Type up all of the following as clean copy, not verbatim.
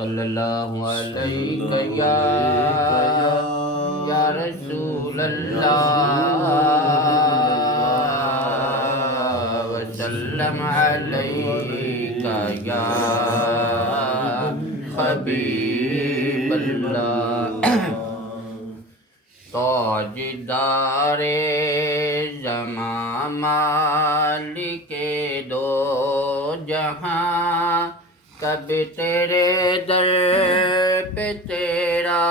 صلی اللہ علیہ یا رسول اللہ وسلم علیک یا حبیب اللہ۔ تاجدار زمان مالک دو جہاں، کب تیرے در پہ تیرا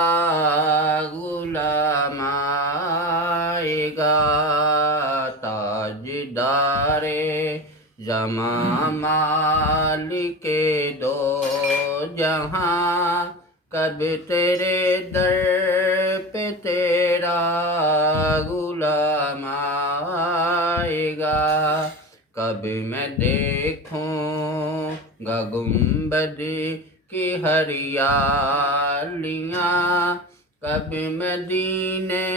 غلام آئے گا۔ تاجدار زمان مالک دو جہاں، کب تیرے در پہ تیرا غلام آئے گا۔ کب میں دیکھوں گا گنبد کی ہریالیاں، کب مدینے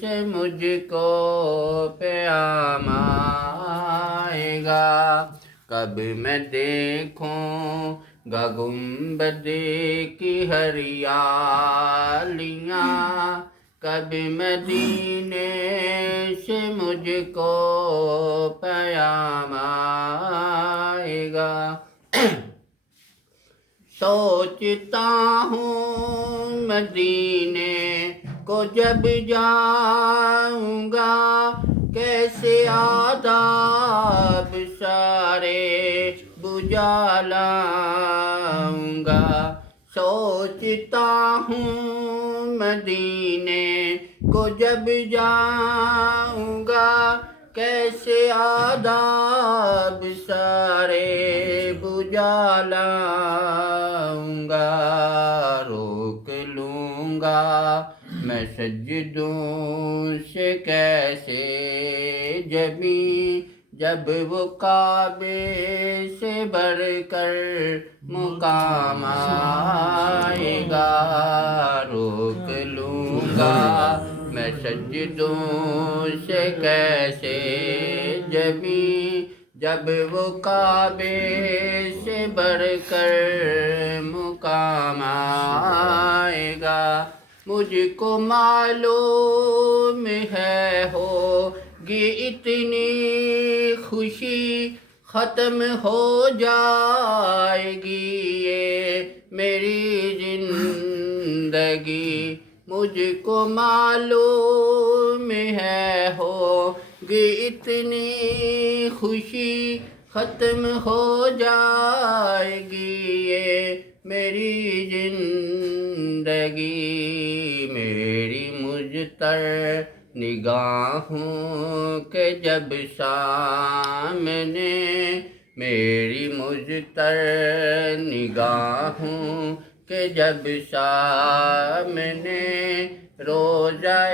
سے مجھ کو پیام آئے گا۔ کب میں دیکھوں گا گنبد کی ہریالیاں، کب مدینے سے مجھ کو پیام آئے گا۔ سوچتا ہوں مدینے کو جب جاؤں گا، کیسے آداب سارے بجا لاؤں گا۔ سوچتا ہوں مدینے کو جب جاؤں گا، کیسے آداب سارے بجا لاؤں گا۔ روک لوں گا میں سجدوں سے کیسے جبیں، جب وہ کعبے سے بڑھ کر مقام آئے گا۔ روک لوں گا میں سجدوں سے کیسے جبیں، جب وہ کعبے سے بڑھ کر مقام آئے گا۔ مجھ کو معلوم ہے ہوگی اتنی خوشی، ختم ہو جائے گی یہ میری زندگی۔ مجھ کو معلوم ہے ہوگی اتنی خوشی، ختم ہو جائے گی یہ میری زندگی۔ میری مجھ تر نگاہوں کے جب سامنے، میری مجھ تر نگاہوں کہ جب سامنے روضہ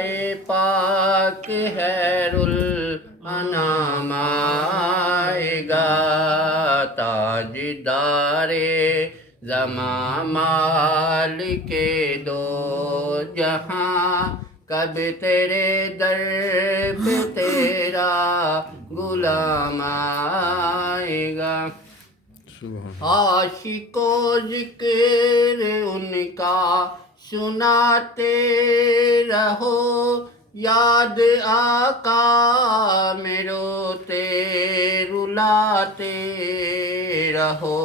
پاک خیر الانام آئے گا۔ تاجدار زمان مالک دو جہاں، کب تیرے در پہ تیرا غلام آئے گا۔ عاشق و ذکر ان کا سناتے رہو، یاد آقا میں روتے رلاتے رہو۔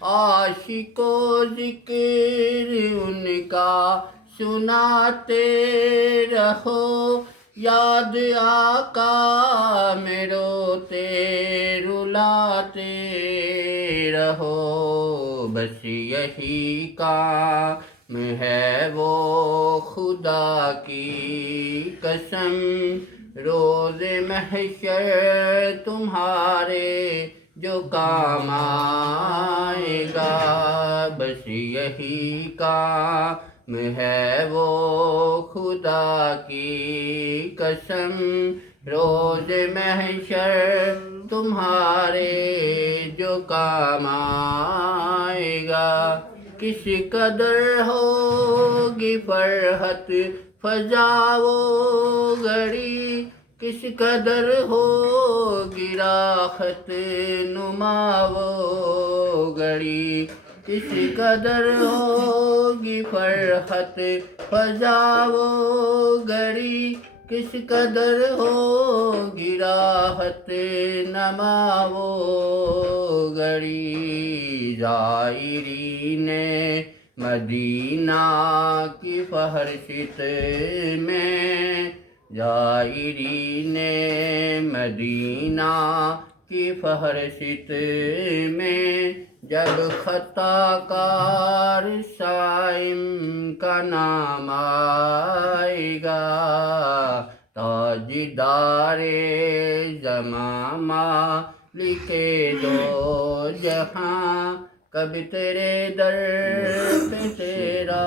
عاشق و ذکر ان کا سناتے رہو، یاد آقا میں روتے رلاتے رہو۔ بس یہی کام ہے وہ خدا کی قسم، روز محشر تمہارے جو کام آئے گا۔ بس یہی کام ہے وہ خدا کی قسم، روز محشر تمہارے جو کام آئے گا۔ کس قدر ہوگی فرحت فضا وہ گھڑی، کس قدر ہوگی راحت نما وہ گھڑی، کس قدر ہوگی فرحت فضا و گری، کس قدر ہوگی راحت نما و گری، زائرین مدینہ کی فہرست میں، زائرین مدینہ کی فہرست میں، جب خطا کار سائم کا نام آئے گا، تاجدار زمامہ لکھے دو جہاں، کب تیرے در پہ تیرا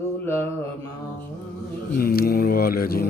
غلام آئے گا۔